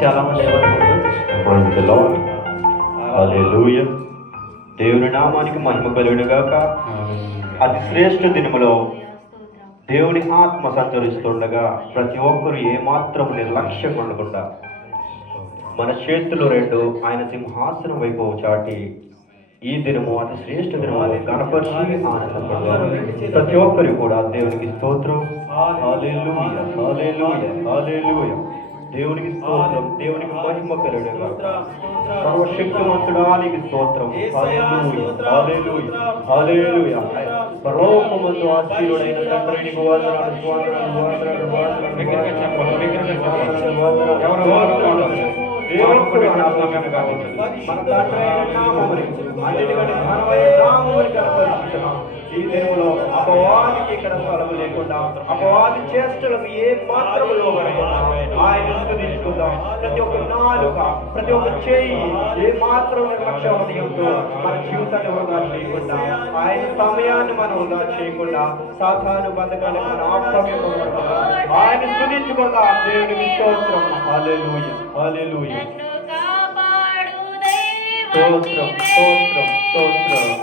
చాలా మంది హల్లెలూయా. దేవుని నామానికి మహిమ కలుగును గాక. అతి శ్రేష్ఠ దినములో దేవుని ఆత్మ సంచరిస్తుండగా ప్రతి ఒక్కరు ఏమాత్రం నిర్లక్ష్యం ఉండకుండా మన చేతులు రెండు ఆయన సింహాసనం వైపు చాటి ఈ దినము అతి శ్రేష్ఠ దినము కనపరిచి ఆనందపడదాం. ప్రతి ఒక్కరు కూడా దేవునికి స్తోత్రం. హల్లెలూయా, హల్లెలూయా, హల్లెలూయా. దేవునికి స్తోత్రం, దేవునికి మహిమ కలుగును గాక. సర్వశక్తిమంతుడానికి స్తోత్రం. హల్లెలూయా, హల్లెలూయా, హల్లెలూయా. పరలోకమందు ఆశీనుడైన తండ్రి నీకు వందనాలు, వందనాలు, వందనాలు, వందనాలు. దేవుడు నామమును గావించు. మన తండ్రి అయిన నామమును అన్నిటికంటే ఘనమైన నామమును కనపరుస్తున్నాం. ఈ దినములో అపవాదికి ఇక్కడ స్థలము లేకుండా అపవాది చేష్టలకు ఏ మాత్రము లోబడకుండా ఆయన స్తుతించుకుందాం. ప్రతి ఒక్క నాలుక, ప్రతి ఒక్క చేయి ఏ మాత్రం నిర్లక్ష్యంతో మన జీవితాన్ని వృధా చేయకుండా ఆయన సమయాన్ని మనం వృధా చేయకుండా సాతాను బతకాలకు మనం ఆప్తవ్యకుండా ఆయన స్తుతించుకుందాం. దేవునికి స్తోత్రం. హల్లెలూయా, హల్లెలూయా. స్తోత్రం, స్తోత్రం, స్తోత్రం.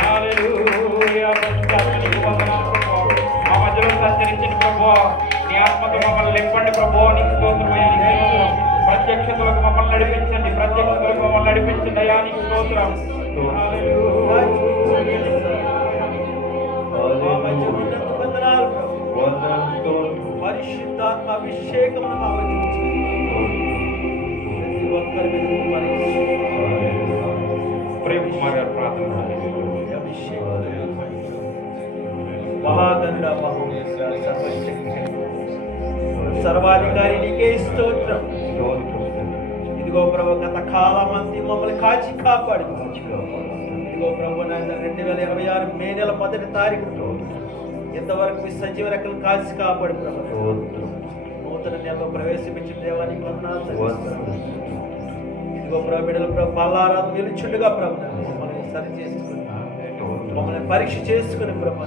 హల్లెలూయా. పరిశుద్ధాత్మనికి వందనాలు ప్రభువా. మా మధ్యలో సంచరించిన ప్రభువా, నీ ఆత్మతో మమ్మల్ని నింపండి ప్రభువా. నీకు స్తోత్రమయ్యా. నీకు ప్రత్యక్షతలకు మమ్మల్ని నడిపించండి, ప్రత్యక్షతలకు మమ్మల్ని నడిపించండి అయ్యా. నీకు స్తోత్రం. పరిశుద్ధాత్మ అభిషేకం ప్రేమ్ కుమార్ గారు ప్రార్థన. మహాగండ సర్వాధికారి నీకే స్తోత్రం. ఇదిగో ప్రభు, గత కాలం మంది మమ్మల్ని కాచి కాపాడి, ఇదిగో ప్రభు నాయన 2026 మే నెల 1వ తారీఖు ఇంతవరకు మీ సజీవ రెక్కలు కాచి కాపాడి ప్రభు నూతన నెలలో ప్రవేశించిన దేవానికి వందనాలు. ఇదిగో ప్రభు బిడ్డలు ప్రభు పల్లారాలు వెలుచుండగా ప్రభు మమ్మల్ని సరి చేసుకుని, మమ్మల్ని పరీక్ష చేసుకుని ప్రభు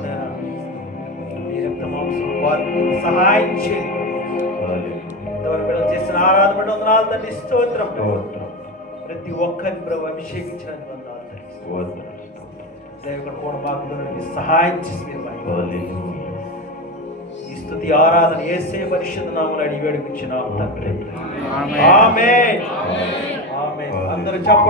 మీ రక్త మాంసం వారికి సహాయం చేయండి. ఇంతవరకు బిడ్డలు చేసిన ఆరాధన వందనాలు తండ్రి, స్తోత్రం. ప్రతి ఒక్కరిని ప్రభు అభిషేకించినందుకు వందనాలు తండ్రి. దేవుడు కూడా మాకు సహాయం చేసి ఈ స్తుతి ఆరాధన యేసే పరిశుద్ధ నామమున అడిగి వేడుకొంచున్నాము తండ్రి. ఆమేన్. ఆమేన్. అందరూ చెప్పండి.